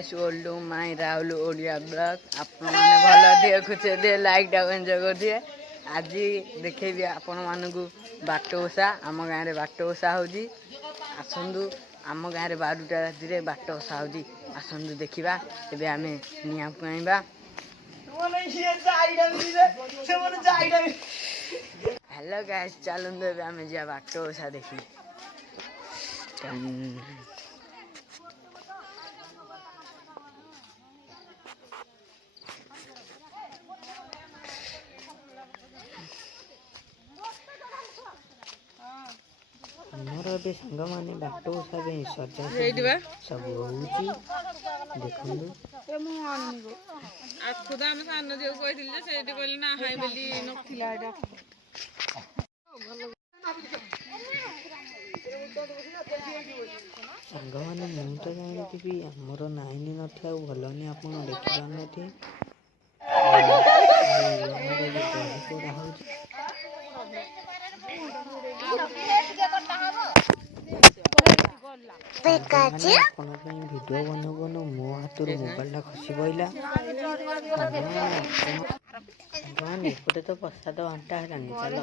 guys welcome to my Rahul Odia blog आपण माने भलो देखुछे दे लाइक टा एंजॉय करथिए आज देखेबी आपण मानकू बाट ओसा आम गाँव रे बाट ओसा होजी आसंदु आम गाँव रे 12टा राति रे बाट ओसा होजी आसंदु देखिबा एबे आमे निया पुआइबा हेलो गाइस चलंदु एबे आमे जा बाट ओसा देखि मोर ए संग माने बाट ओसा बे सजा सब होउची देखंदु ए मु आनिगो आ खुदा हम सान जे कहिथिल जे सेठी कहली ना हाई बेली नथिला एटा संग माने मु तो जानती भी हमरो नाइनी नथिया भलनी आपण देखि जानथि वीडियो बनबनु मो हाथ मोबाइल खसी पड़ा तो प्रसाद अंटा है चलो